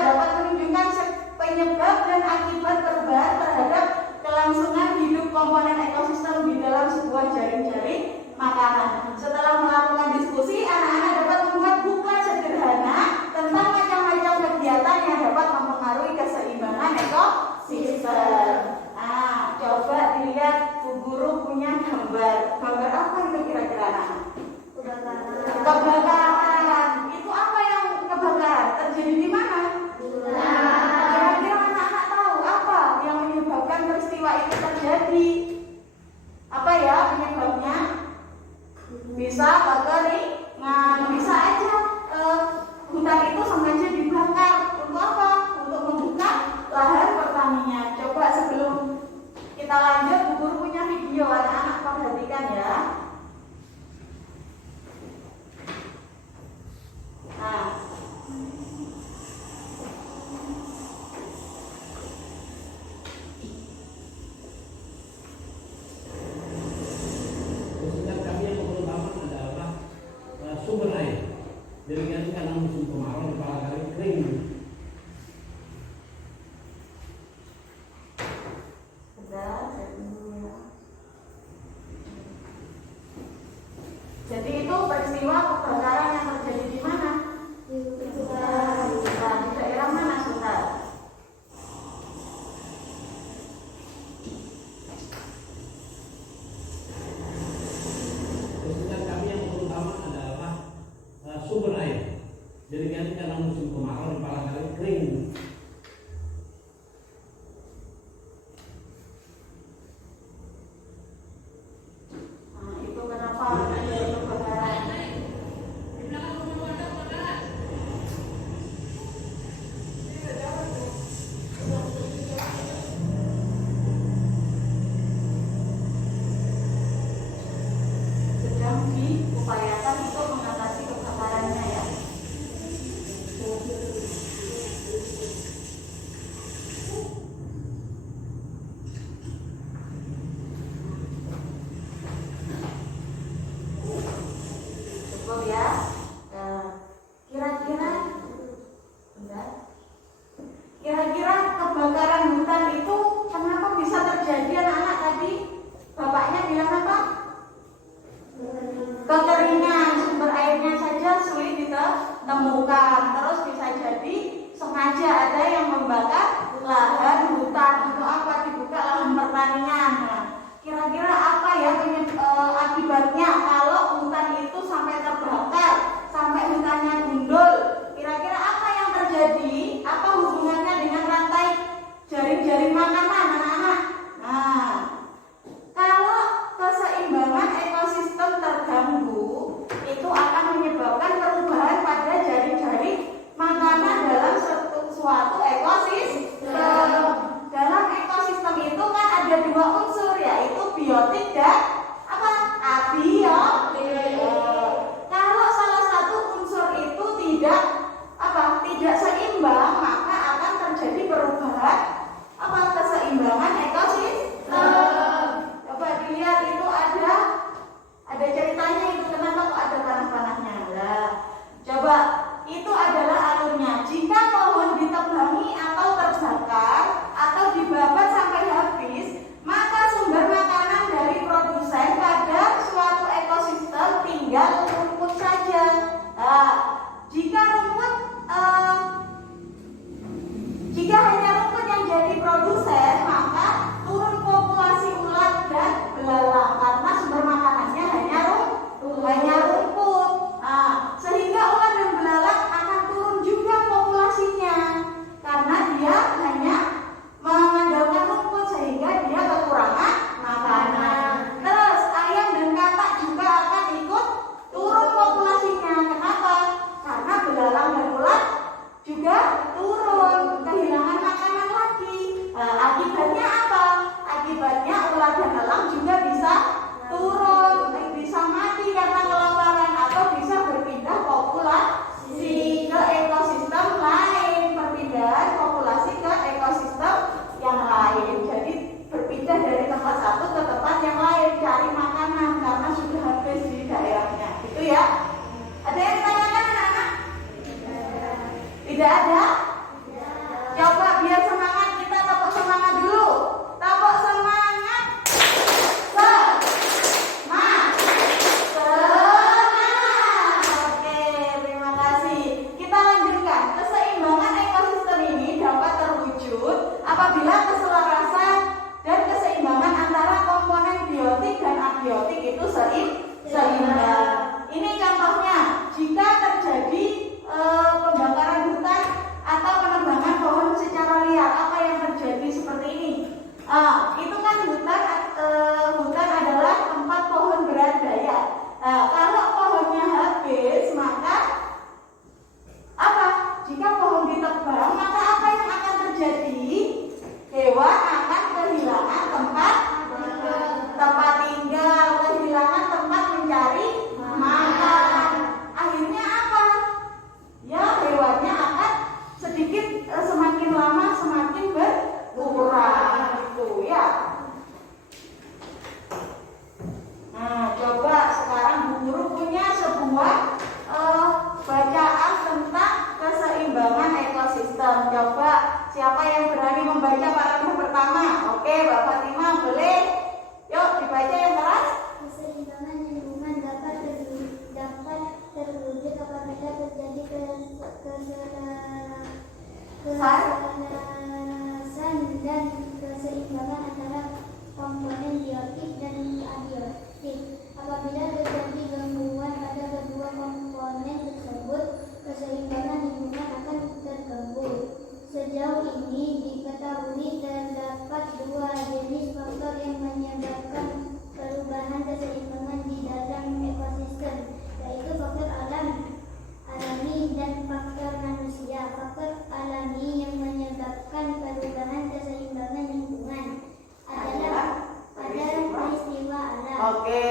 dapat menunjukkan penyebab dan akibat perubahan terhadap kelangsungan hidup komponen ekosistem di dalam sebuah jaring-jaring makanan. Setelah melakukan diskusi, anak-anak dapat membuat buklet sederhana tentang macam-macam kegiatan yang dapat mempengaruhi keseimbangan ekosistem. Nah, coba dilihat, Bu Guru punya gambar. Gambar apa itu kira-kira anak? Kebakaran. Itu apa yang kebakaran? Terjadi di mana? Kira-kira anak-anak tahu apa yang menyebabkan peristiwa itu terjadi? Apa ya penyebabnya? Bisa kekeringan, bisa aja hutan itu sengaja dibakar. Untuk apa? Untuk membuka lahan pertanian. Coba sebelum kita lanjut, Bu Guru punya video, anak-anak perhatikan ya. Nah, sumber air. Jadi karena musim kemarau kepala kali kering. jadi itu peristiwa kebakaran yang terjadi di mana? Di daerah mana, Saudara? Kesulitan kami yang terutama adalah sumber air. Jadi karena musim kemarau kepala kali kering. Itu kenapa terjadi kebakaran? Sedang diupayakan untuk mengatasi kebakarannya ya. Cukup ya. Kira-kira kebakaran hutan itu kenapa bisa terjadi, anak-anak? Tadi bapaknya bilang apa? Kekeringan, sumber airnya saja sulit ditemukan. Terus bisa jadi sengaja ada yang membakar lahan hutan. Untuk apa? Dibuka lahan pertanian. Nah, kira-kira apa ya akibatnya kalau hutan itu sampai terbakar, sampai hutannya gundul? Kira-kira apa yang terjadi? Apa hubungannya dengan rantai jaring-jaring makanan, anak-anak? Nah, kalau keseimbangan ekosistem terganggu, itu akan menyebabkan perubahan pada jaring-jaring makanan dalam suatu ekosistem. Dalam ekosistem itu kan ada dua unsur, yaitu biotik dan apa? Abiotik. Kalau salah satu unsur itu tidak seimbang, maka akan terjadi perubahan keseimbangan ekosistem. Coba dilihat, itu ada ceritanya itu, kenapa kok ada panah-panahnya. Nah, coba itu adalah alurnya. Jika pohon ditebangi atau terbakar atau dibabat sampai habis, maka sumber makanan dari produsen pada suatu ekosistem tinggal rumput saja. Nah, jika hanya rumput yang jadi produsen, maka turun populasi ulat dan belalang karena sumber makanannya hanya rumput. Nah, sehingga ulat dan belalang akan turun juga populasinya karena dia hanya mengandalkan rumput, sehingga dia kekurangan makanan. Terus ayam dan katak juga akan ikut turun populasinya. Kenapa? Karena belalang dan ulat juga turun, kehilangan makanan lagi. Akibatnya apa? Akibatnya ulat dan elang juga bisa turun, bisa mati karena kelaparan, atau bisa berpindah populasi ke ekosistem lain. Perpindahan populasi ke ekosistem yang lain. Jadi berpindah dari tempat satu ke tempat yang lain, cari makanan karena sudah habis di daerahnya. Gitu ya. Ada yang ditanyakan, anak-anak? Tidak ada? semakin lama semakin berkurang itu ya. Nah, coba sekarang Bu Guru punya sebuah bacaan tentang keseimbangan ekosistem. Coba siapa yang berani membaca paragraf pertama? Oke, Mbak Fatimah boleh. Yuk dibaca yang keras. Keseimbangan lingkungan dapat terwujud apabila terjadi keselarasan dan keseimbangan antara komponen biotik dan abiotik. Apabila terjadi gangguan pada kedua komponen tersebut, keseimbangan lingkungan akan terganggu. Sejauh ini diketahui terdapat dua jenis faktor yang menyebabkan perubahan keseimbangan di dalam ekosistem, yaitu faktor alami dan faktor manusia. Faktor alami yang menyebabkan perubahan keseimbangan lingkungan adalah peristiwa alam. Oke,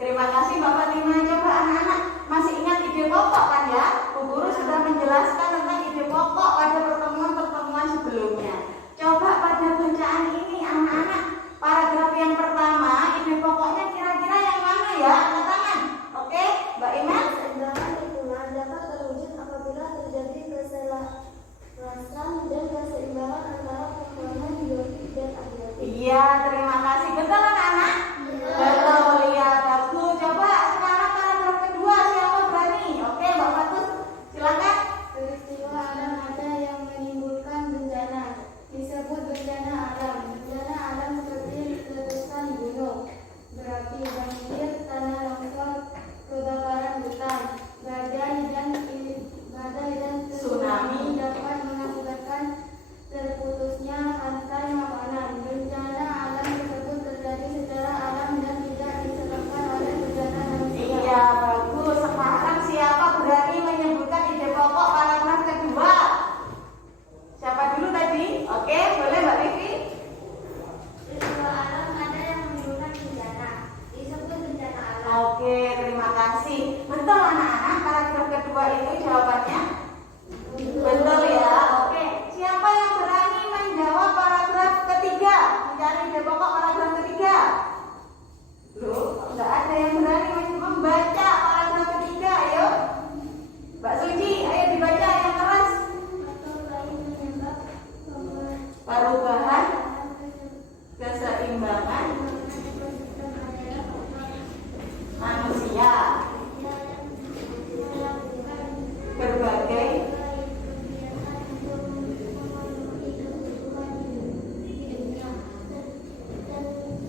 terima kasih Mbak Fatimah. Coba anak-anak masih ingat ide pokok kan ya? Bu Guru sudah menjelaskan tentang ide pokok pada pertemuan-pertemuan sebelumnya. Coba pada bacaan ini anak-anak, paragraf yang pertama, ide pokoknya kira-kira yang mana ya? Angkat tangan. Oke, Mbak Iman. Keseimbangan lingkungan dapat terwujud apabila terjadi keselarasan dan keseimbangan antara komponen biotik dan abiotik. Iya, terima kasih. Betul anak-anak? Betul ya, bagus. Coba sekarang paragraf kedua, siapa berani? Oke, Mbak Fatus, silakan. Peristiwa alam ada yang menimbulkan bencana, disebut bencana alam. Bencana alam seperti letusan gunung, berapi, banjir, tanah longsor, kebakaran hutan, badai dan tsunami dapat mengakibatkan terputusnya rantai makanan. Bencana alam tersebut terjadi secara alam dan tidak disebabkan oleh bencana manusia. Iya, bagus. Sekarang siapa berani menyebutkan ide pokok paragraf kedua? Siapa dulu tadi? Oke, boleh Mbak Vivi? Peristiwa alam ada yang menimbulkan bencana, disebut bencana alam. Oke, terima kasih. Betul anak-anak, paragraf kedua itu jawabannya? Betul ya. Oke, siapa yang berani menjawab paragraf ketiga? Mencari ide pokok paragraf ketiga? Loh, nggak ada yang berani membaca paragraf ketiga, ayo. Mbak Suci, ayo dibaca yang keras. Faktor lain penyebab Perubahan keseimbangan ekosistem adalah faktor manusia. Berbagai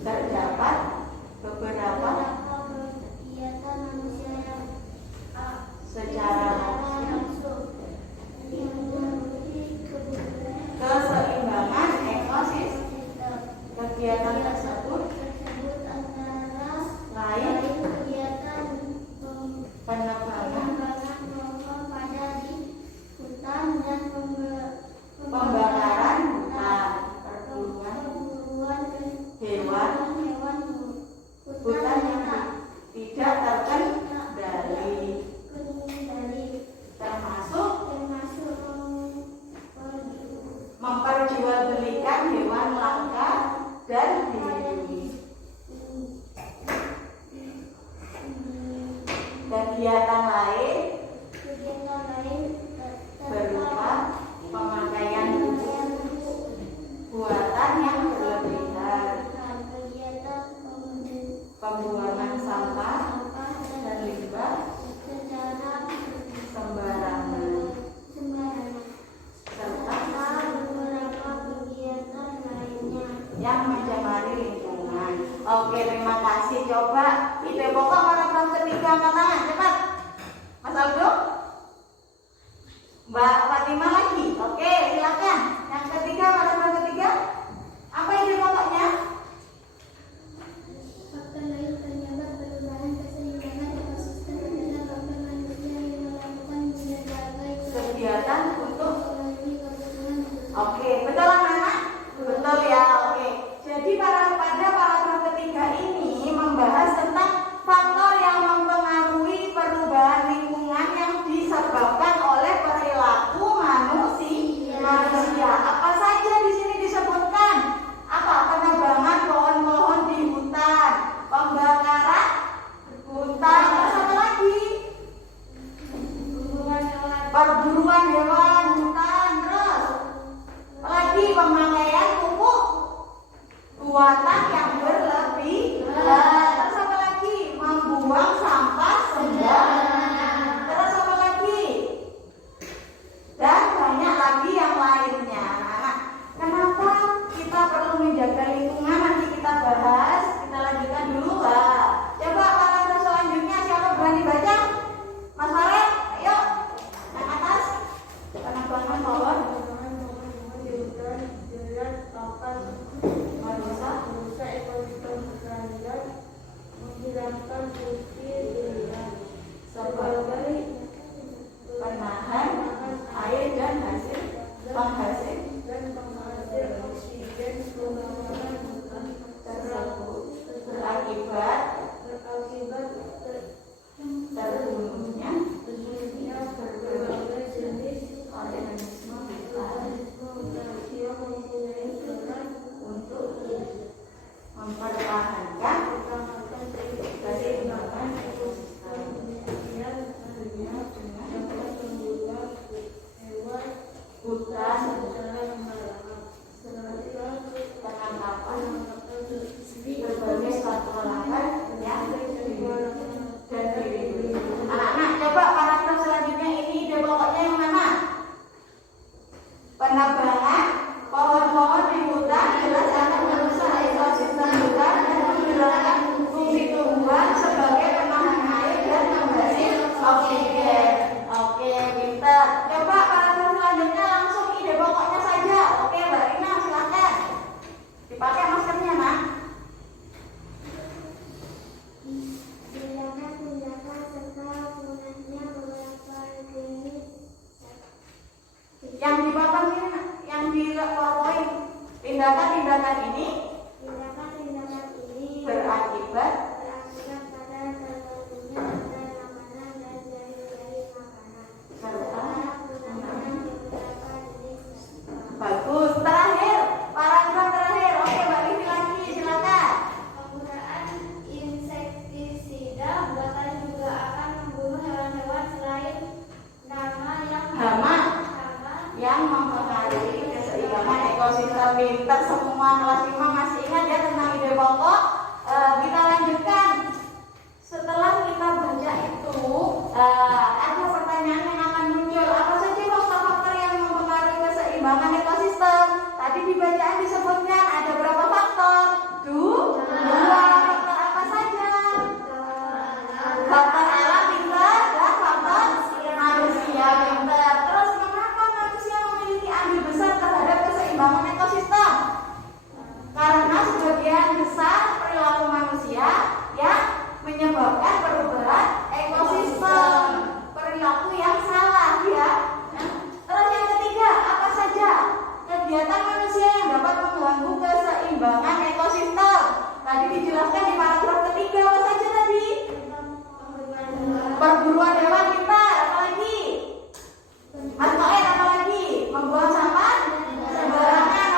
terdapat beberapa kegiatan manusia yang secara langsung keseimbangan ekosistem. Kegiatan tersebut antara lain kegiatan penebangan, pengembangan pohon pada di hutan dan pembakaran hutan, perburuan perburuan hewan, hutan yang tidak terkendali, termasuk memperjualbelikan hewan langka dan dilindungi. Kegiatan lain berupa pemakaian buatan yang berlebihan, pembuangan sampah dan limbah sembarangan, serta yang mencemari lingkungan. Oke, terima kasih. Coba ide pokok paragraf ketiga, angkat tangan cepat. Mas Aldo, Mbak Fatimah lagi. Oke, silakan. Yang ketiga, paragraf ketiga, apa ide pokoknya? Faktor lain penyebab perubahan keseimbangan ekosistem adalah faktor manusia yang melakukan berbagai Kegiatan untuk memenuhi kebutuhan hidup. Oke, betul anak-anak? Betul ya, oke. Jadi pada paragraf ketiga ini membahas tentang faktor yang mempengaruhi perubahan lingkungan yang disebabkan oleh perilaku manusia. buatan yang berlebihan. Terus apa lagi? Membuang sampah sembarangan. Terus apa lagi? Dan banyak lagi yang lainnya. Nah, kenapa kita perlu menjaga lingkungan? Nanti kita bahas. Kita lanjutkan dulu. Coba paragraf selanjutnya siapa berani baca? Mas Farid, ayo. Yang atas. Penambangan pohon. Merusak ekosistem pertanian, menghilangkan fungsi lingkungan sebagai Penahan air dan hasil penghasil dan penghasil oksigen. Pembangunan hutan tersebut berakibat terbunuhnya berbagai jenis organisme yang mempunyai peran untuk mempertahankan keseimbangan ekosistem dunia dunia dengan dapat membuat hewan hutan secara sembarangan seperti penangkapan berbagai satwa langka yang dan diri. Anak-anak, coba paragraf selanjutnya ini ide pokoknya yang mana? Penebangan pohon-pohon di hutan jelas akan merusak ekosistem hutan dan menghilangkan fungsi tumbuhan sebagai penahan air dan penghasil oksigen. Oke, pintar. Coba paragraf selanjutnya langsung ide pokoknya saja. Oke, Mbak Rina, silakan. Dipakai maskernya, Nak. tindakan serta punahnya beberapa jenis Yang dipotong ini, Nak. Yang di PowerPoint. Tindakan-tindakan ini tindakan ini berakibat berakibat pada tertentunya rantai makanan dan dari makanan serta punahnya beberapa jenis bagus. Terakhir, paragraf terakhir. Oke, Mbak Livi lagi, silakan. penggunaan insektisida buatan juga akan membunuh hewan-hewan selain nama Hama yang mempengaruhi keseimbangan ekosistem. Pintar semua kelas 5 masih ingat ya tentang ide pokok. Kita lanjutkan. Setelah kita baca itu, ada pertanyaan yang akan muncul. Apa saja faktor-faktor yang mempengaruhi keseimbangan ekosistem? Tadi di bacaan disebutkan ada berapa faktor? Dua. Faktor apa saja? Faktor alam pintar dan faktor manusia pintar. Terus mengapa manusia memiliki andil besar terhadap keseimbangan ekosistem? Karena sebagian besar perilaku manusia yang menyebabkan perubahan ekosistem, perilaku yang salah ya. Terus yang ketiga, apa saja kegiatan manusia yang dapat mengganggu keseimbangan ekosistem? Tadi dijelaskan di paragraf ketiga. Apa saja tadi? Perburuan hewan pintar. Apalagi? Mas Noel, apalagi? Membuang sampah sembarangan.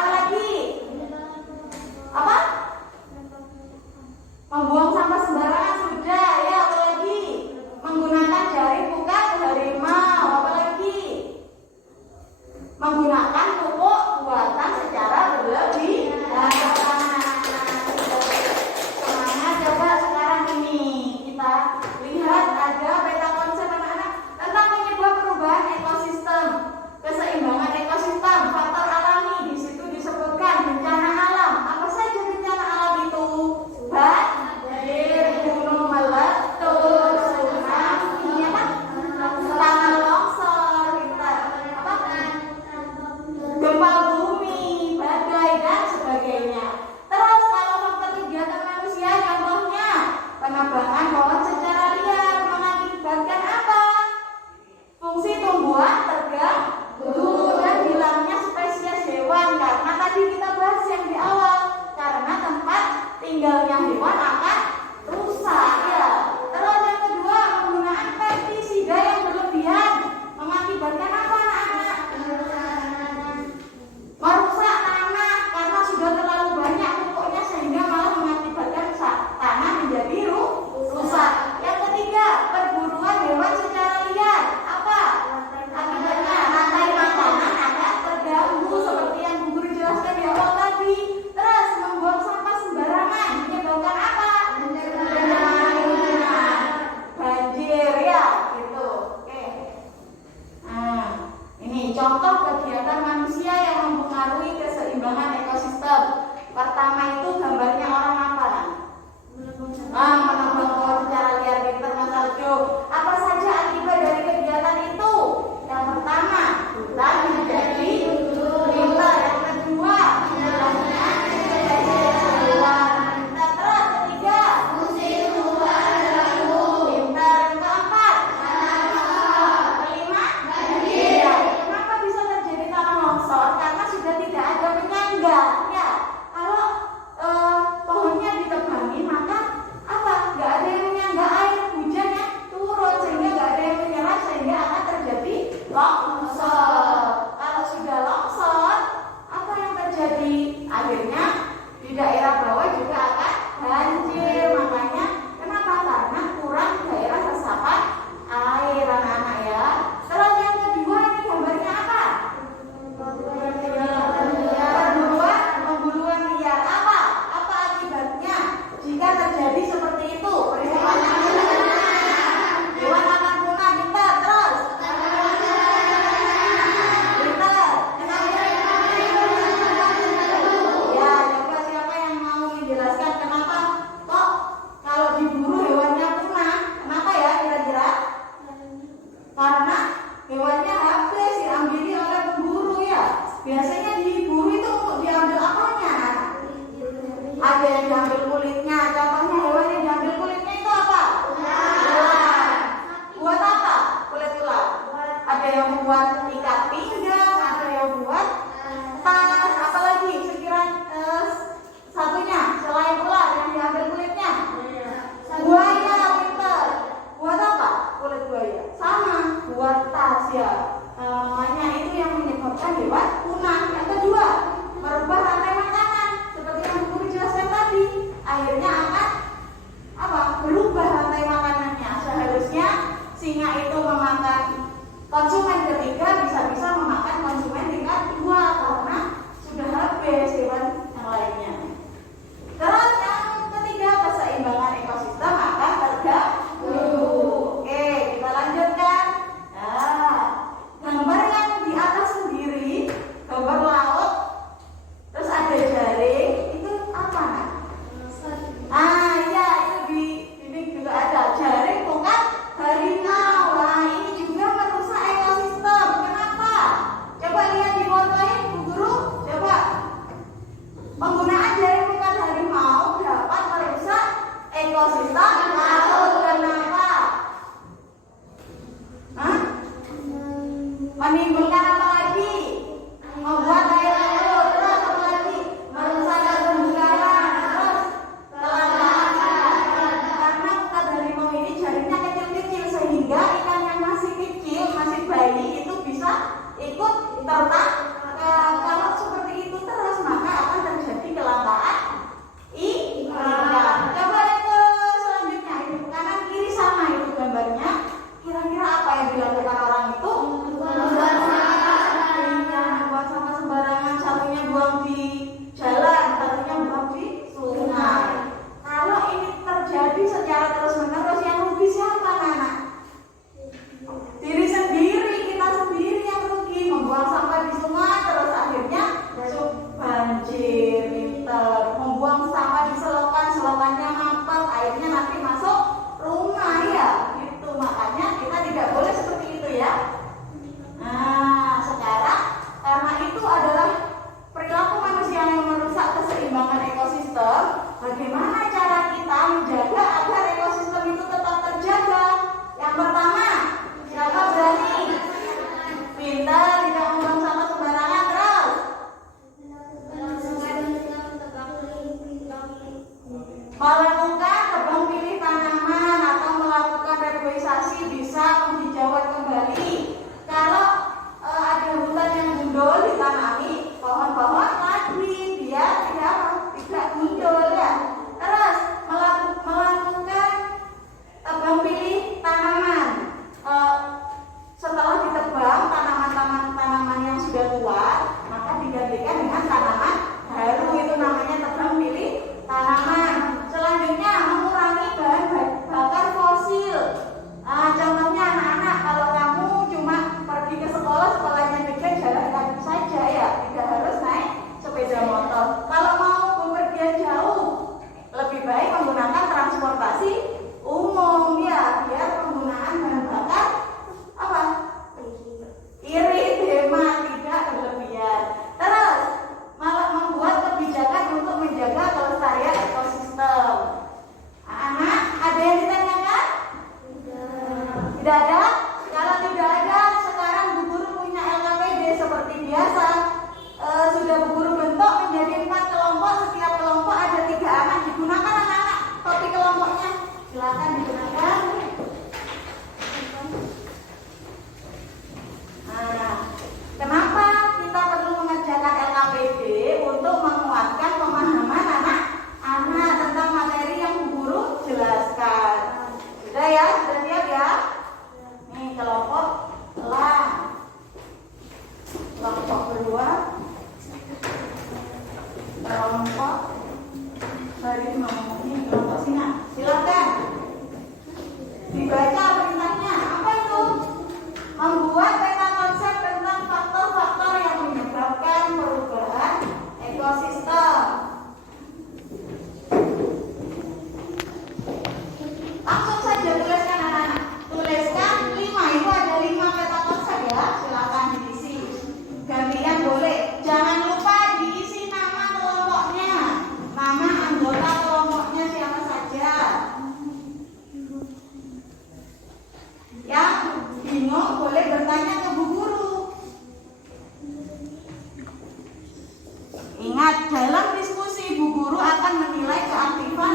Ingat, dalam diskusi Bu Guru akan menilai keaktifan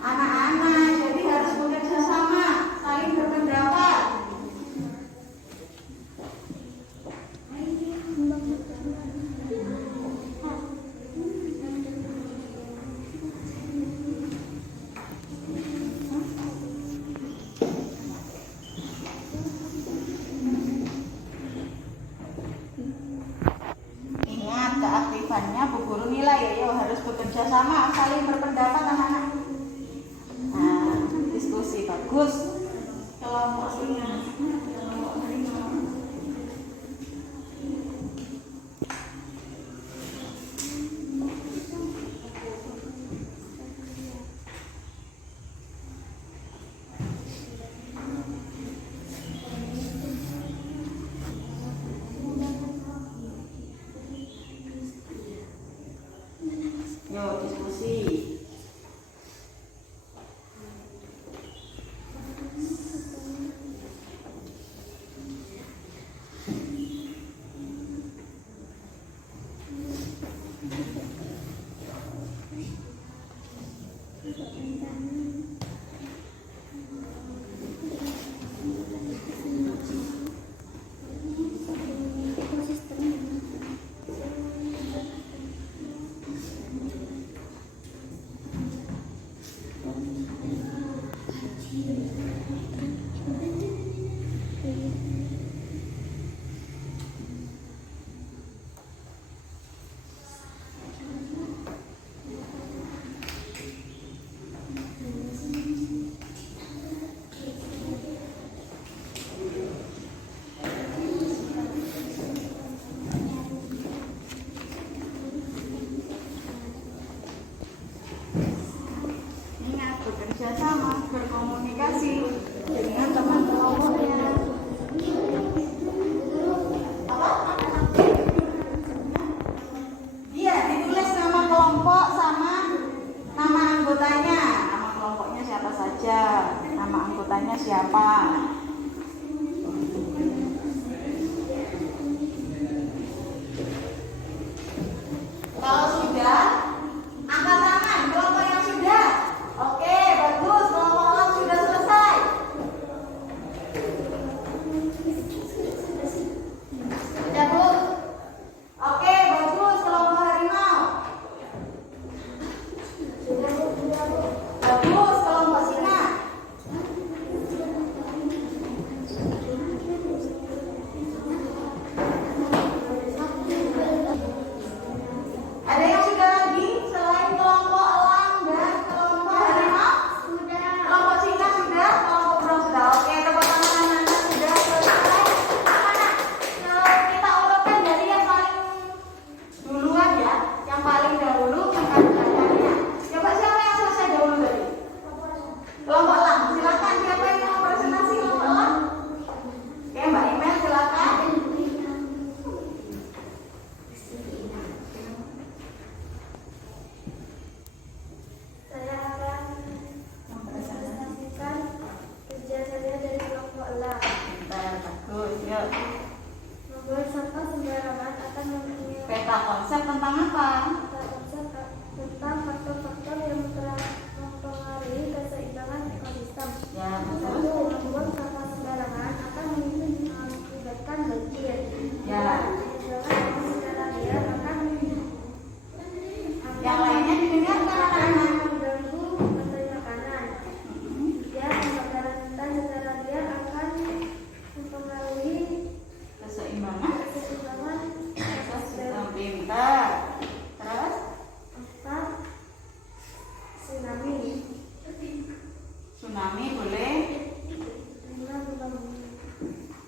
anak-anak. Jadi harus bekerja sama, saling berpendapat. Ingat, keaktifannya Bu Guru nilai ya, harus bekerja sama, saling berpendapat anak-anak. Nah, diskusi bagus. Kelompok singa, kelompok harimau. Yuk diskusi. Ingat, bekerja sama, berkomunikasi dengan teman kelompoknya. Apa? Iya, ditulis nama kelompok sama nama anggotanya. Nama kelompoknya siapa saja, nama anggotanya siapa. Kalau sudah, angkat tangan kelompok yang sudah. Oke, bagus. Kelompok sudah selesai. Sudah, Bu. Oke, bagus. Kelompok harimau. Bagus. Kelompok singa. Ada yang sudah lagi selain kelompok elang dan kelompok harimau? Sudah. Kelompok singa sudah, kelompok burung sudah. Oke, tepuk tangan anak-anak sudah selesai. Anak-anak, kita urutkan dari yang paling duluan ya, yang paling dahulu angkat tangannya. Coba siapa yang selesai dahulu tadi? Kelompok elang. Silakan, siapa yang mau presentasi kelompok elang? Oke, Mbak Imel silakan. Saya akan mempresentasikan kerja saya dari kelompok elang. Bentar, bagus, yuk. Membuat sampah sembarangan akan mempunyai Peta konsep tentang apa? konsep tentang faktor-faktor yang mempengaruhi keseimbangan ekosistem. Ya, betul. Satu, membuang sampah sembarangan akan mengakibatkan banjir. Ya. Meninggalkan secara liar akan Yang lainnya didengarkan anak-anak. mengganggu rantai makanan. Tiga, pembakaran hutan secara liar akan mempengaruhi Keseimbangan. keseimbangan ekosistem. Pintar. Terus? Empat, tsunami. Tsunami boleh? Lima, gempa bumi.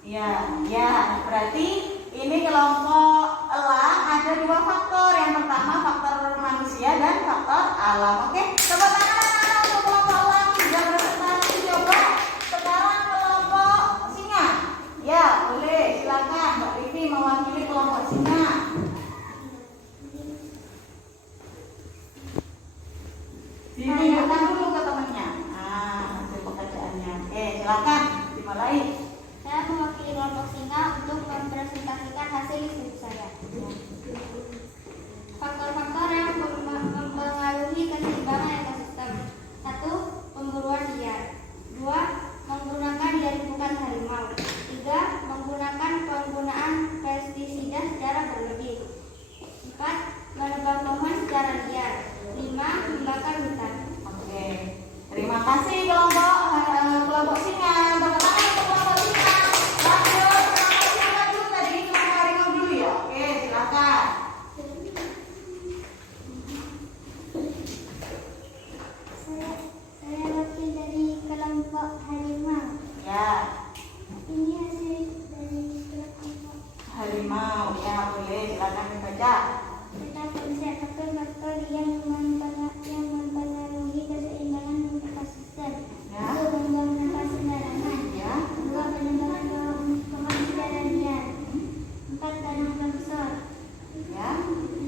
Ya, ya. Berarti ini kelompok elang ada dua faktor. Yang pertama faktor manusia dan faktor alam. Oke? Tepuk tangan anak-anak untuk kelompok elang sudah presentasi. Coba sekarang kelompok singa. Ya, boleh. Silakan Mbak Vivi mewakili kelompok singa. Ditunjukkan dulu ke temannya. Hasil pekerjaannya. Oke, silakan dimulai. Saya mewakili kelompok singa untuk mempresentasikan hasil riset saya.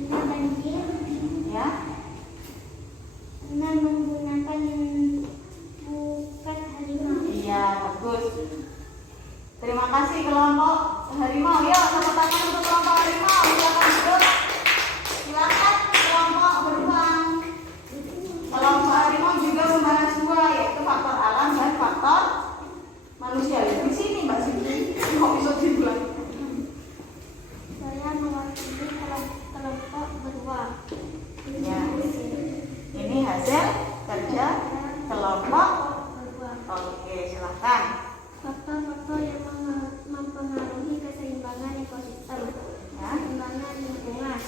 apabila banjir, Ya. dengan menggunakan bukat harimau. Iya, bagus. Terima kasih kelompok harimau. Ya, tepuk tangan untuk kelompok harimau. Silakan duduk. Silakan kelompok beruang. Kelompok harimau juga membahas dua, yaitu faktor alam dan faktor manusia. Di sini Mbak Siti, kok bisa dibilang? Saya mewakili kelompok beruang. Ya. Ini hasil kerja kelompok. Beruang. Oke, silakan. Faktor-faktor yang mempengaruhi keseimbangan ekosistem, Ya. keseimbangan lingkungan,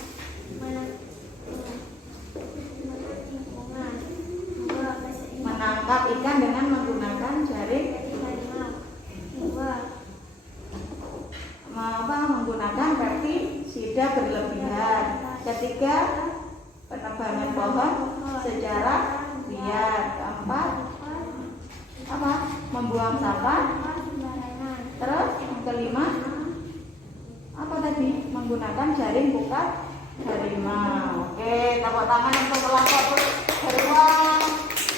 dua keseimbangan Menangkap ikan dengan menggunakan jaring. harimau, dua Menggunakan pestisida berlebihan. Ketiga, penebangan pohon secara liar. Keempat, apa? Membuang sampah. sembarangan. Terus yang kelima, apa tadi? Menggunakan jaring bukat harimau. Oke, tepuk tangan untuk kelompok beruang.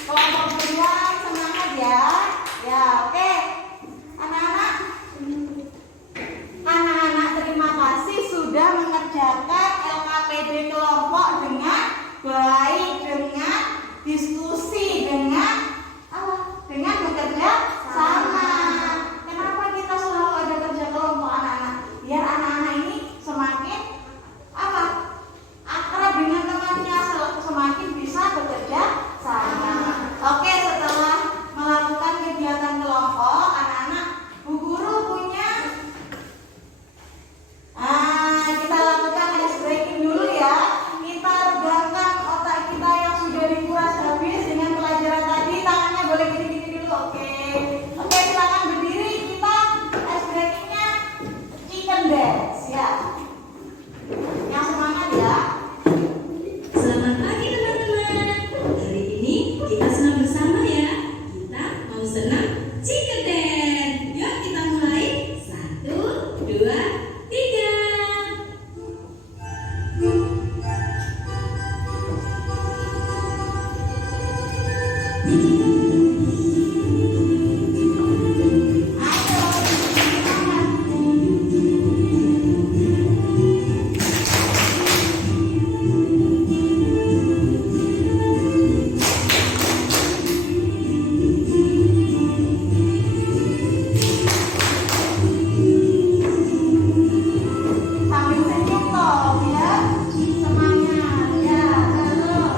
Kelompok beruang semangat ya. Ya, oke. Anak-anak, terima kasih sudah mengerjakan LKPD kelompok dengan baik, dengan diskusi, dengan apa? Dengan bekerja sama. Kenapa kita selalu ada kerja kelompok anak-anak? Biar anak-anak ini semakin apa? Akrab dengan temannya, semakin bisa bekerja sama. Oke, setelah melakukan kegiatan kelompok, anak-anak, Bu Guru punya kita lakukan ice breaking dulu ya. Kita regangkan otak kita yang sudah dikuras habis dengan pelajaran tadi. Tangannya boleh gini-gini dulu, oke. Oke, silakan berdiri. Kita ice breakingnya chicken dance ya. Yang semangat ya. Selamat pagi teman-teman. Hari ini kita senang bersama ya. Kita mau senam chicken dance. Yuk kita mulai. 1, 2, 3. Sambil senyum toh biar semangat ya. Terus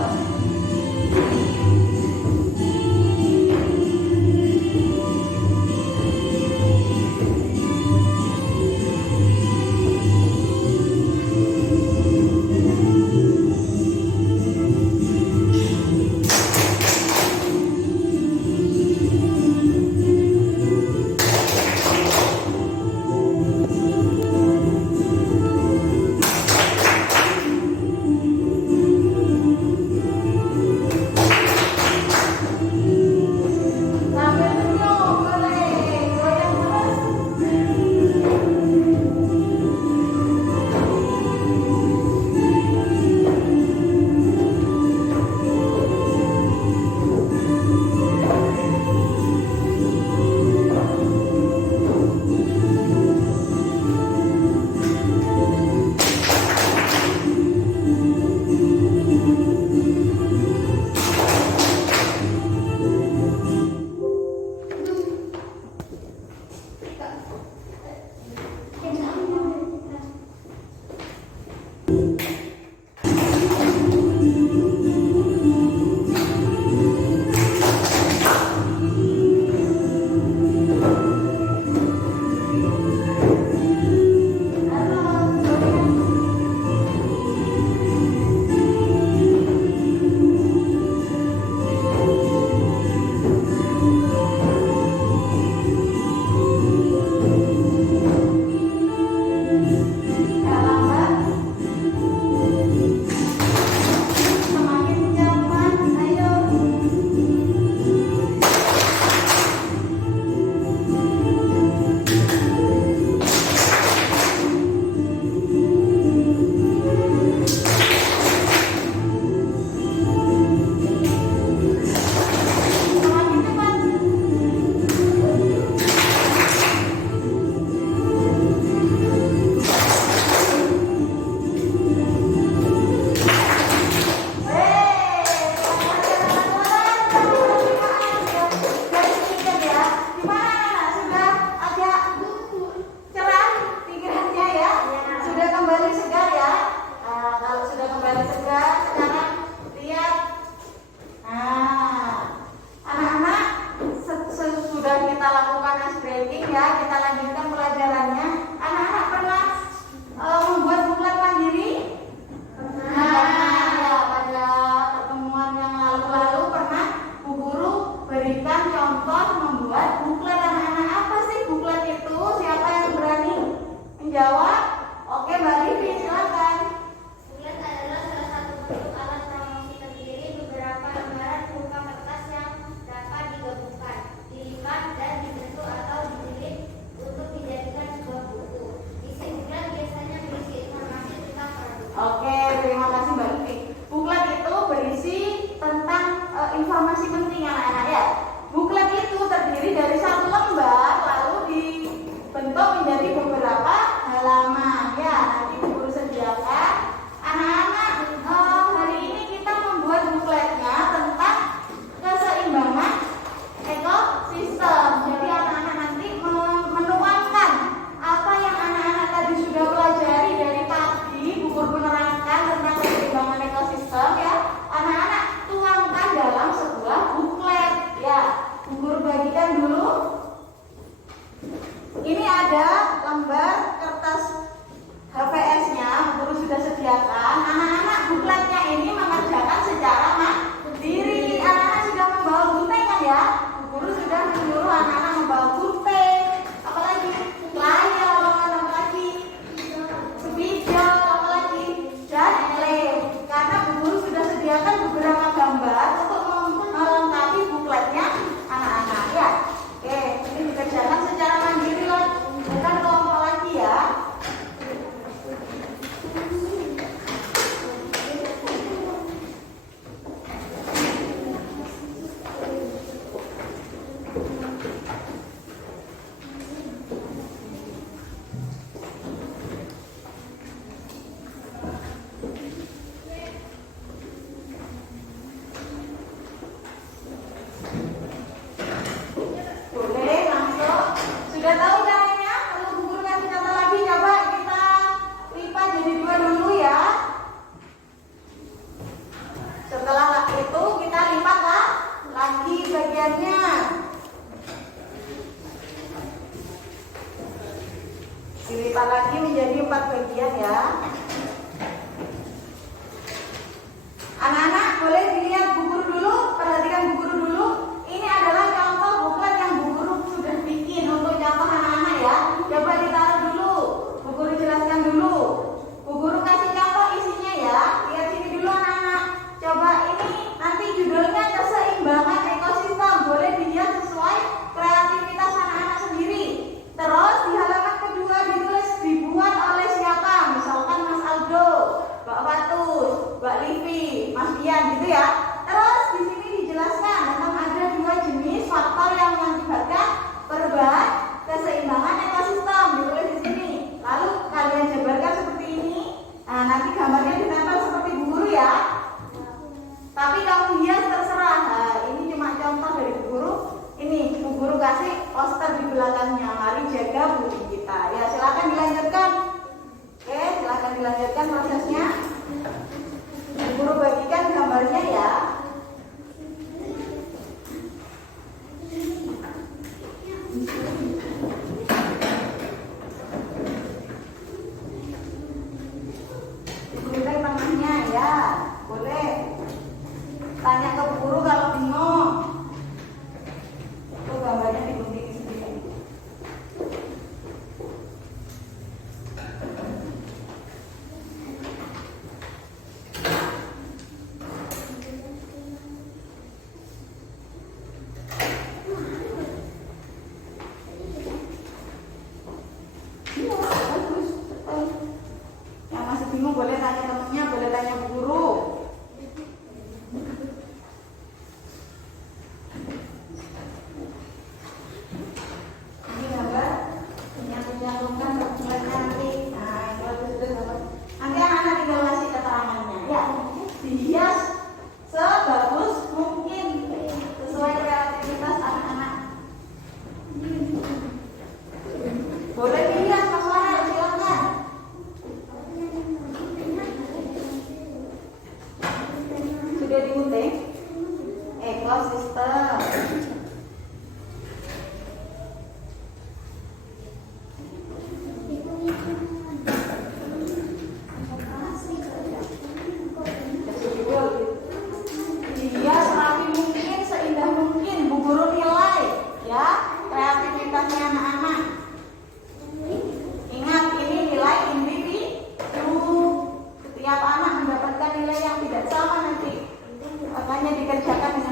Untuk alat promosi terdiri beberapa lembaran berupa kertas yang dapat digabungkan, dilipat, dan dibentuk atau dijilid untuk dijadikan sebuah buku. Isi buklet biasanya berisi informasi tentang produk. Oke, terima kasih Mbak Luti. Buklet itu berisi tentang informasi penting anak-anak ya. Buklet itu terdiri dari satu lembar lalu dibentuk menjadi beberapa halaman ya. Nanti guru sediakan anak-anak hari ini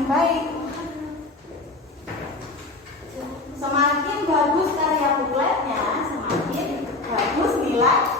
baik. Semakin bagus karya bukletnya, semakin bagus nilainya.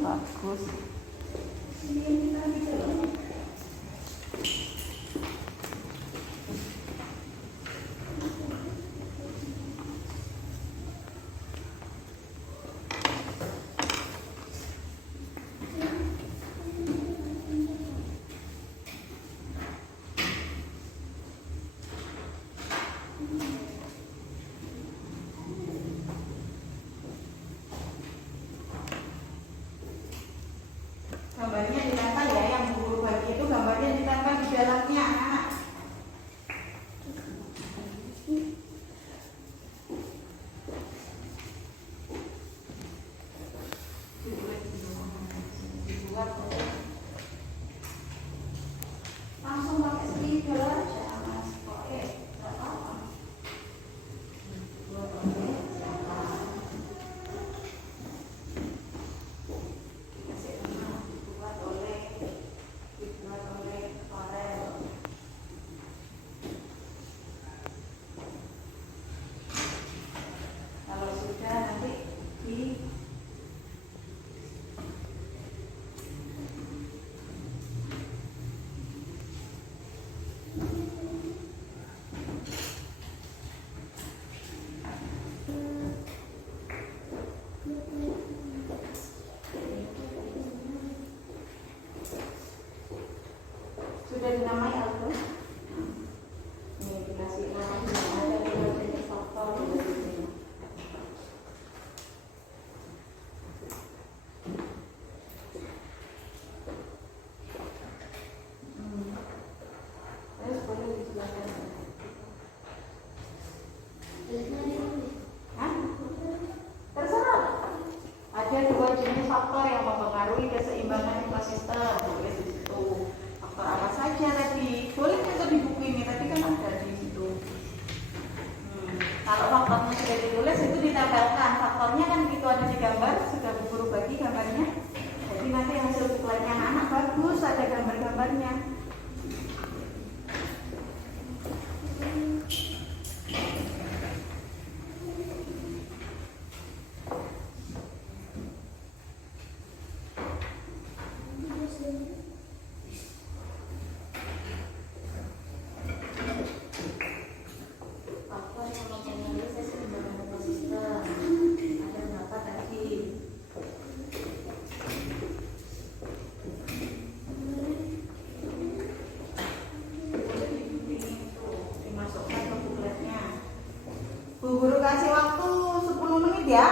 Bagus. Gambarnya ditempel ya, yang guru bagi itu gambarnya ditempel di dalamnya anak-anak. Langsung pakai spidol aja mas, oke, nggak apa-apa. Kalau sudah nanti di sudah dinamai Aldo. Ini dikasih namanya ada di faktor di sini. Terus boleh dijelaskan. Hah? Terserah. Ada dua jenis faktor yang mempengaruhi keseimbangan ekosistem. Tulis di situ. Faktor apa saja tadi? Boleh nggak di buku ini? Tadi kan ada di situ. Kalau faktornya sudah ditulis itu ditempelkan. Faktornya kan itu ada di gambar. Sudah guru bagi gambarnya. Jadi nanti hasil bukletnya anak bagus. Ada gambar-gambarnya. Faktor yang mempengaruhi keseimbangan ekosistem. Ada berapa tadi? Dimasukkan ke bukletnya. Bu guru kasih waktu 10 menit ya.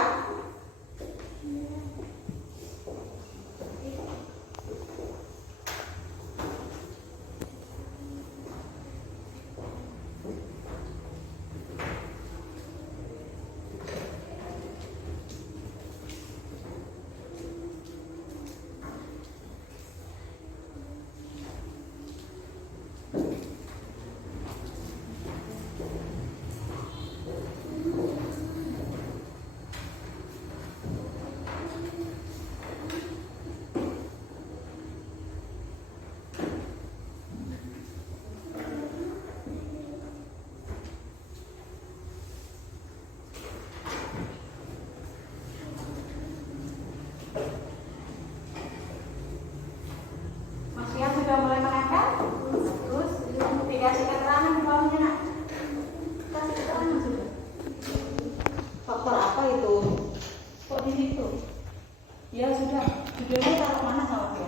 Videonya taruh mana sama dia?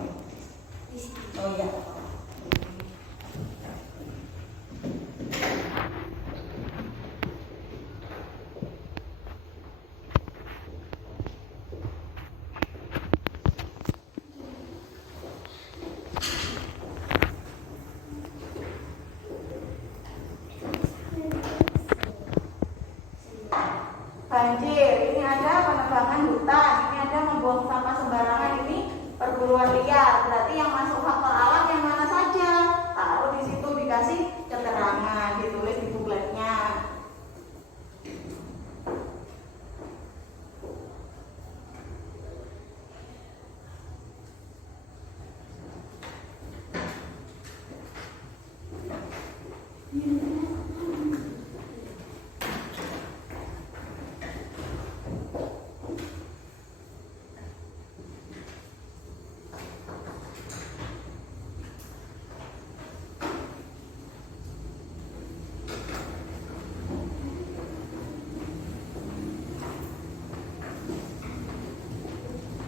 Oh iya. Banjir, ini ada penebangan hutan, ini ada membuang sampah sembarangan, ini perburuan liar. Berarti yang masuk faktor alam yang mana saja? Taruh di situ, dikasih keterangan, ditulis di bukletnya.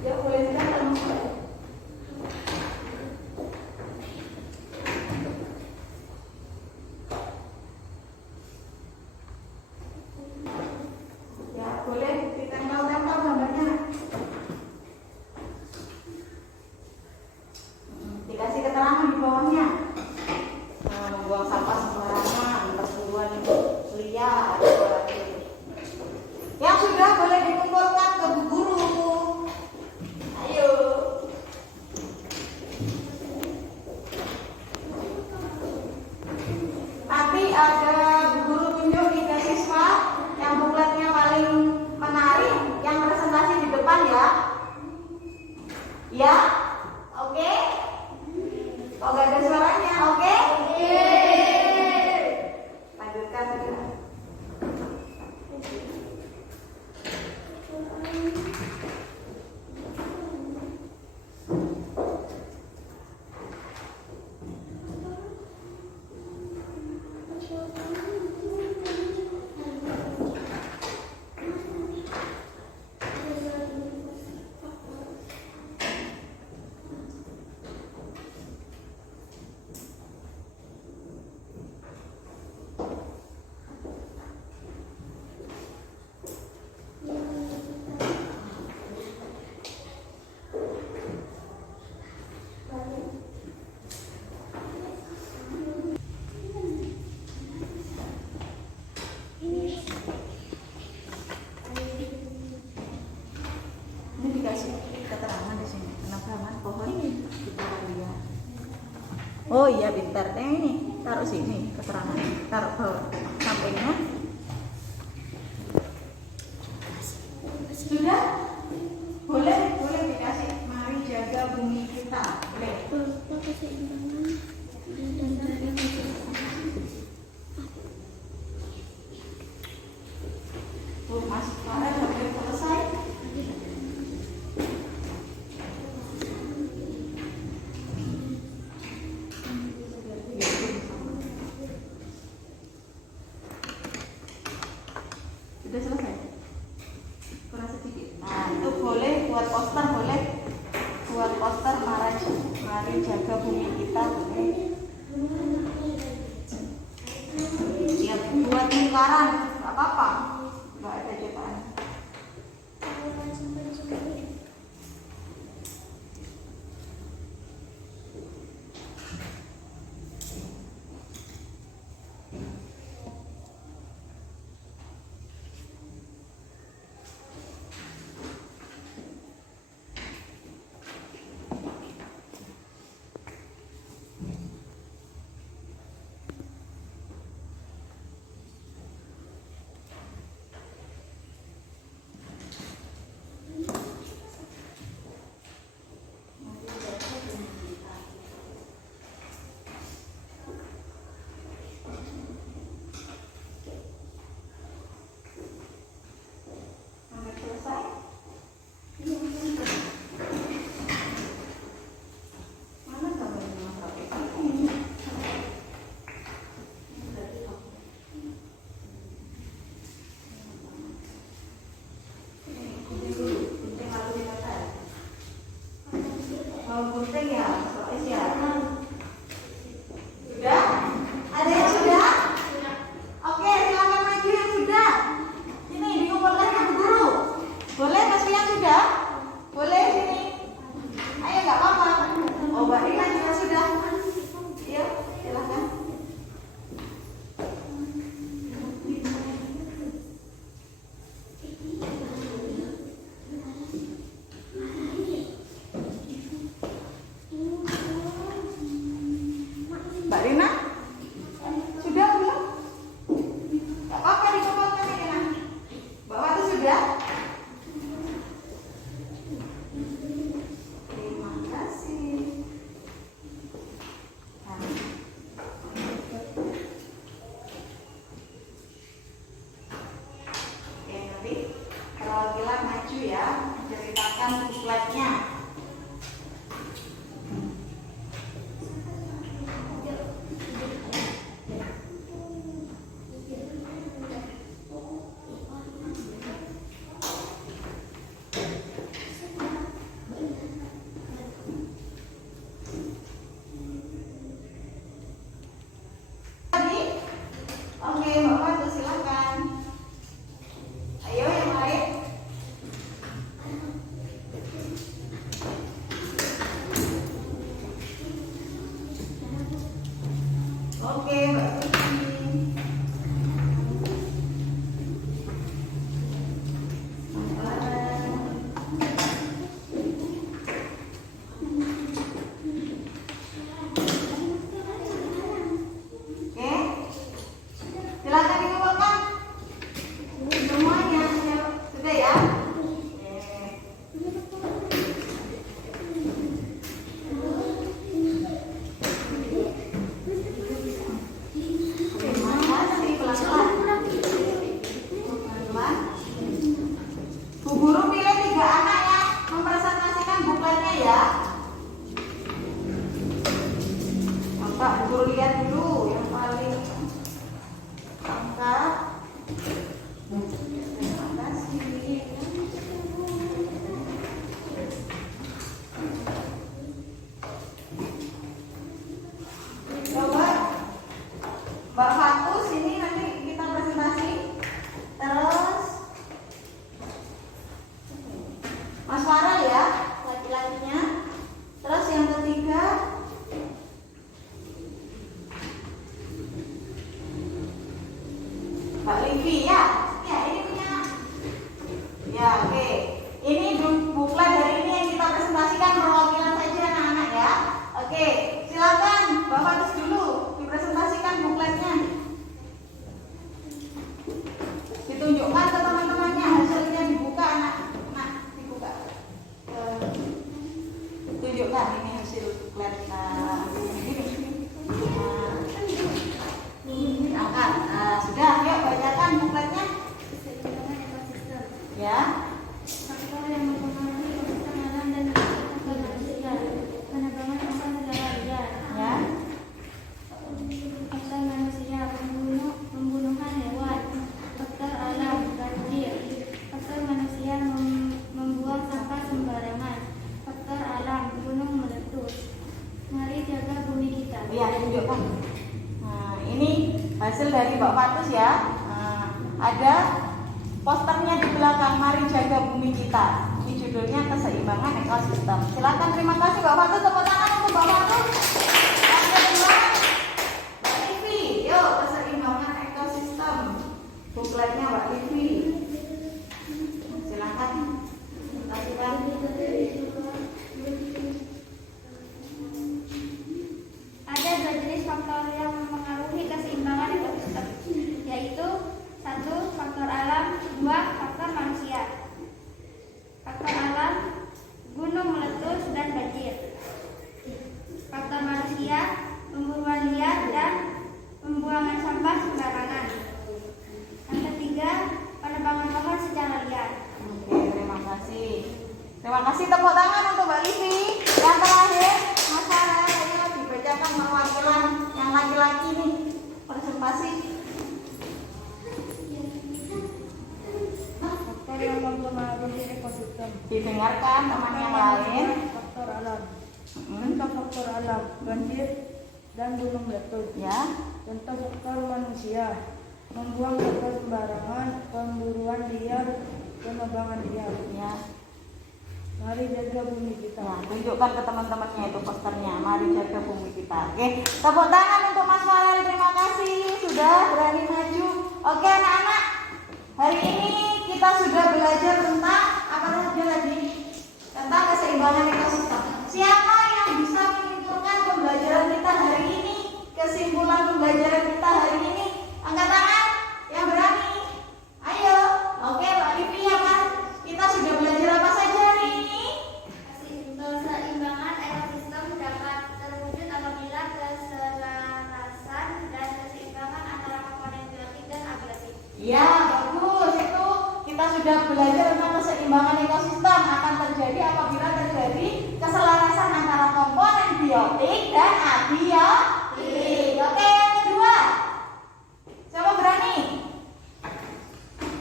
Ya boleh datang. Ya boleh ditempel-tempel gambarnya. Dikasih keterangan di bawahnya. Buang sampah sembarangan, perburuan liar. Yang sudah boleh dikumpulkan ke bu guru. Ayo. Nanti ada bu guru tunjuk tiga siswa yang bukletnya paling menarik, yang presentasi di depan ya. Ya, oke. Kalau nggak ada suaranya, oke? Lanjutkan sudah. Ini dikasih keterangan di sini. Penebangan pohon kita lihat. Oh iya pintar. Ini taruh sini keterangan. Taruh bawah sampingnya. Sudah? Boleh, boleh dikasih. Mari jaga bumi kita. Boleh. Tuh, Mas Farah sampai selesai. Sudah selesai? Kurang sedikit. Nah, itu boleh buat poster, boleh buat poster. Mari jaga bumi kita, boleh. Ya, buat lingkaran, nggak apa-apa, nggak ada cetakan. Mau gunting ya, soalnya ya. Sudah? Ada yang sudah? Oke, silakan maju yang sudah. Sini dikumpulkan sama guru. Boleh kasih yang sudah? Boleh sini. Ayo nggak apa-apa. Oh, Mbak Rina juga sudah. Yuk, silakan. Mbak Rina? Sudah belum? Gak apa-apa dikumpulkan ya Rina. Mbak Wati sudah? Terima kasih. Nah. Oke, nanti perwakilan maju ya, menceritakan bukletnya. Oke, Mbak Wati silakan. Ayo yang lain. Oke, Mbak Tuti. Oke. Silakan dikumpulkan semuanya. Sudah ya? Terima kasih, pelan-pelan. Pelan-pelan. Bu guru pilih 3 anak ya, mempresentasikan bukletnya ya. Maka Bu guru lihat dulu yang paling angkat. Terima kasih. Coba Mbak Fatu sini nanti kita presentasi. Terus Mas Farah ya, laki-lakinya. Terus yang ketiga Mbak Livi ya. Ya, ini punya. Ya, oke. Ini buklet hari ini yang kita presentasikan perwakilan saja anak-anak ya. Oke, silakan Mbak Fatus dulu dipresentasikan bukletnya. Ditunjukkan ke teman-temannya, hasilnya dibuka anak-anak, dibuka. Tunjukkan ini hasil buklet. Nah, angkat. Sudah, yuk bacakan bukletnya. Keseimbangan ekosistem. Ya. Faktor yang mempengaruhi ekosistem alam dan kehidupan manusia. Penebangan hutan secara liar. Ya. Faktor manusia, pembunuhan hewan. Faktor alam, banjir. Faktor manusia, membuang sampah sembarangan. Faktor alam, gunung meletus. Mari jaga bumi kita. Iya, tunjukkan. Nah, ini hasil dari Mbak Fatus ya. Nah, ada posternya di belakang, mari jaga bumi kita. Ini judulnya keseimbangan ekosistem. Silakan, terima kasih Mbak Fatus. Tepuk tangan untuk Mbak Fatus. Yang kedua, Mbak Livi. Yuk, keseimbangan ekosistem. Bukletnya Mbak Livi. Silakan. Kasihkan. Ada 2 jenis faktor yang mempengaruhi keseimbangan ekosistem, yaitu 1. Faktor alam, 2. Faktor manusia. Faktor alam, gunung meletus dan banjir. Faktor manusia, pemburuan liar dan pembuangan sampah sembarangan. Yang ketiga, penebangan pohon secara liar. Oke, terima kasih. Terima kasih, tepuk tangan untuk Mbak Livi. Yang terakhir, Mas Farah, ayo dibacakan perwakilan yang laki-laki nih, presentasi. Faktor yang mempengaruhi ekosistem. Didengarkan teman yang lain. Faktor alam. alam, banjir dan gunung meletus. Ya. Contoh faktor manusia: membuang sampah sembarangan, pemburuan liar, penebangan liar. Ya. Mari jaga bumi kita. Nah, tunjukkan ke teman-temannya itu posternya. Mari jaga bumi kita. Oke, tepuk tangan untuk Mas Farel. Terima kasih sudah berani maju. Oke, anak-anak. Hari ini kita sudah belajar tentang apa saja lagi? Tentang keseimbangan ekosistem. Siapa yang bisa menyimpulkan pembelajaran kita hari ini? Kesimpulan pembelajaran kita hari ini? Angkat tangan yang berani. Ayo. Oke, Pak Livi ya, Pak. Kita sudah belajar apa saja hari ini? Keseimbangan ekosistem dapat terwujud apabila keselarasan dan keseimbangan antara komponen biotik dan abiotik. Ya, bagus. Itu kita sudah belajar tentang keseimbangan ekosistem akan terjadi apabila terjadi keselarasan antara komponen biotik dan abiotik. Oke, yang kedua. Siapa berani?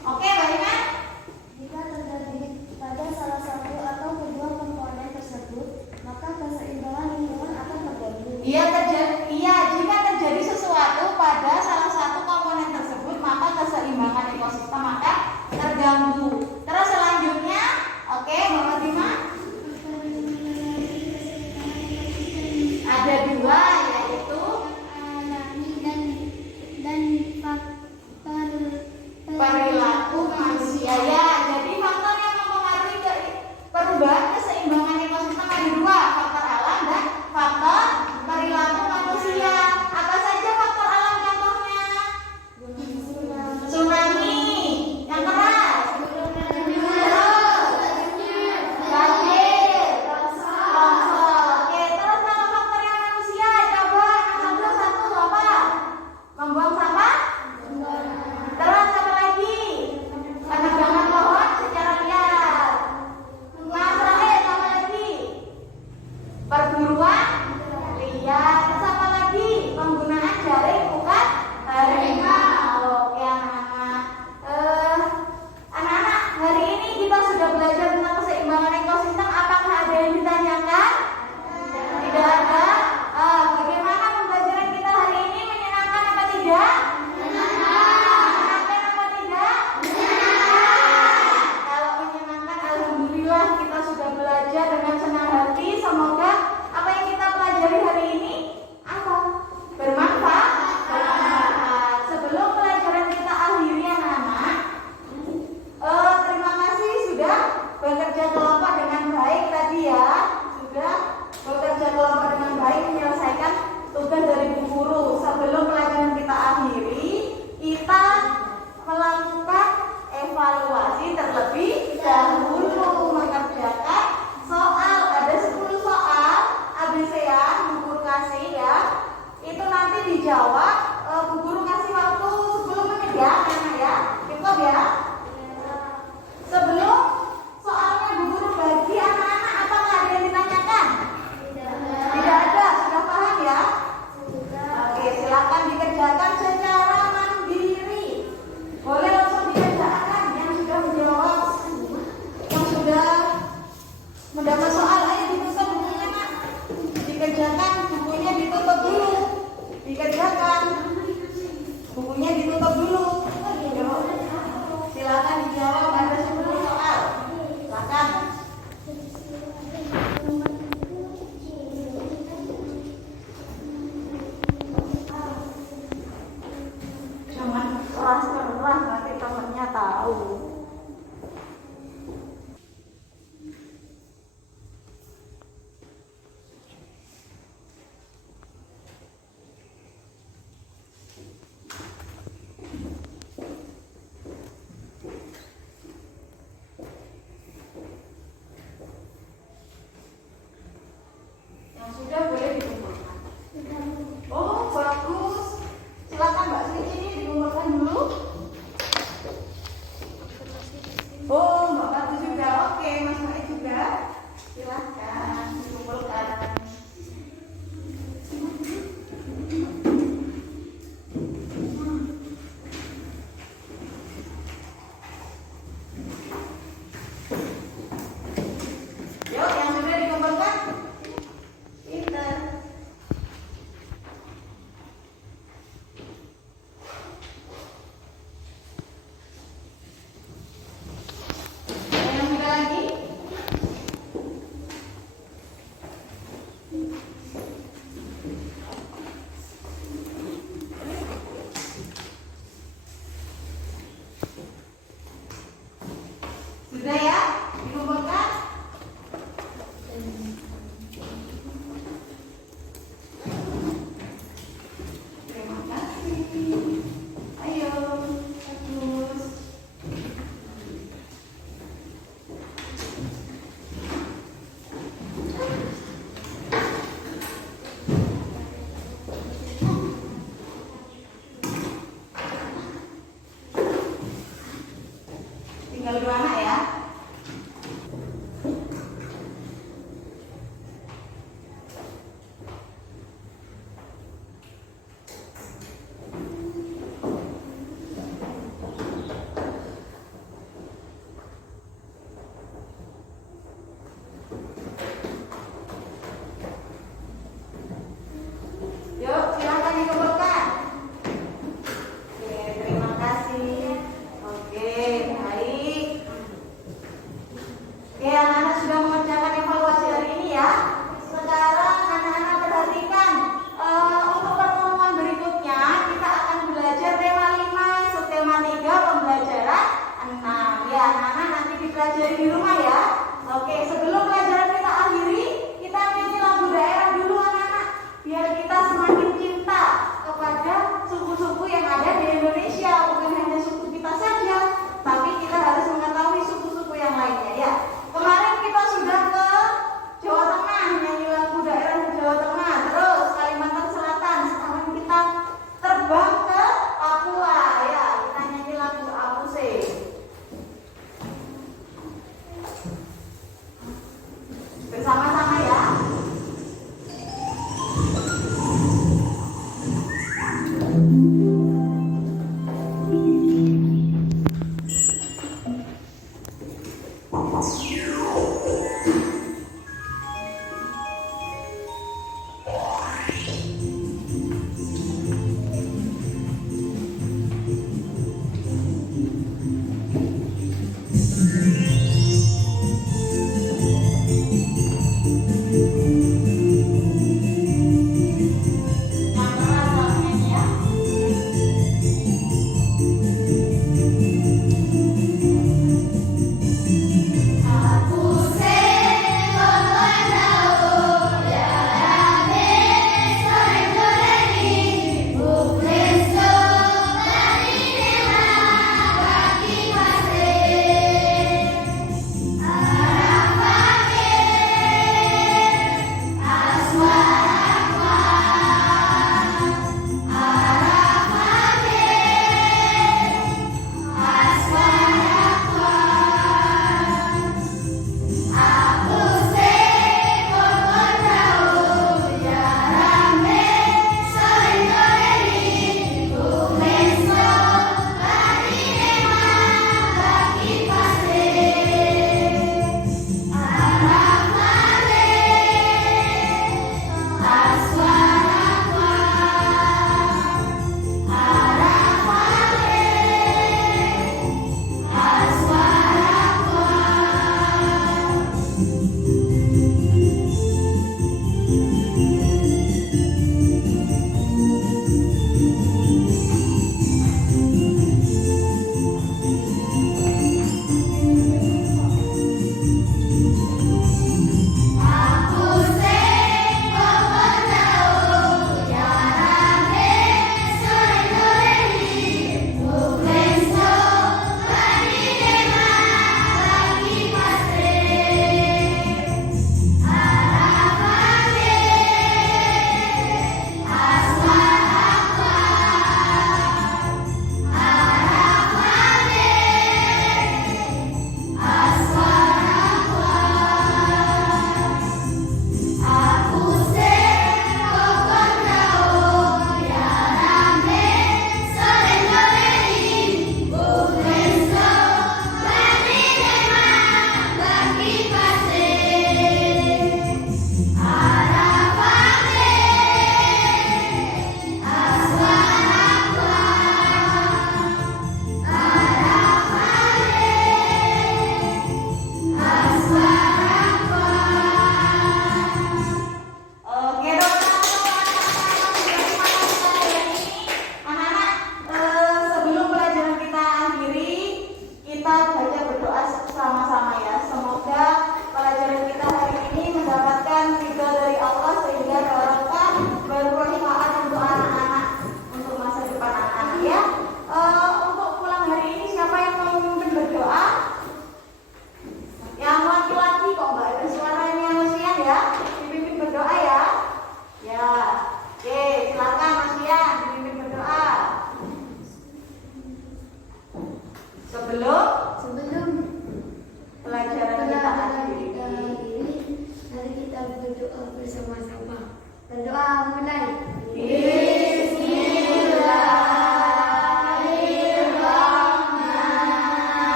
Oke, Mbak Iman. Jika terjadi pada salah satu atau kedua komponen tersebut, maka keseimbangan lingkungan akan terganggu. Iya, jika terjadi sesuatu pada salah satu komponen tersebut, maka keseimbangan ekosistem akan terganggu. Terus selanjutnya, oke, Mbak Fatima. Ada dua, yaitu Alami dan faktor perilaku manusia. Ya, jadi faktor yang mempengaruhi perubahan keseimbangan ekosistem ada dua, faktor alam dan faktor perilaku manusia. Apa saja faktor alam contohnya? Tsunami yang keras,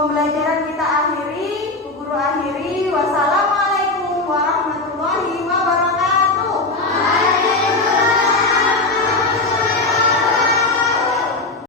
pembelajaran kita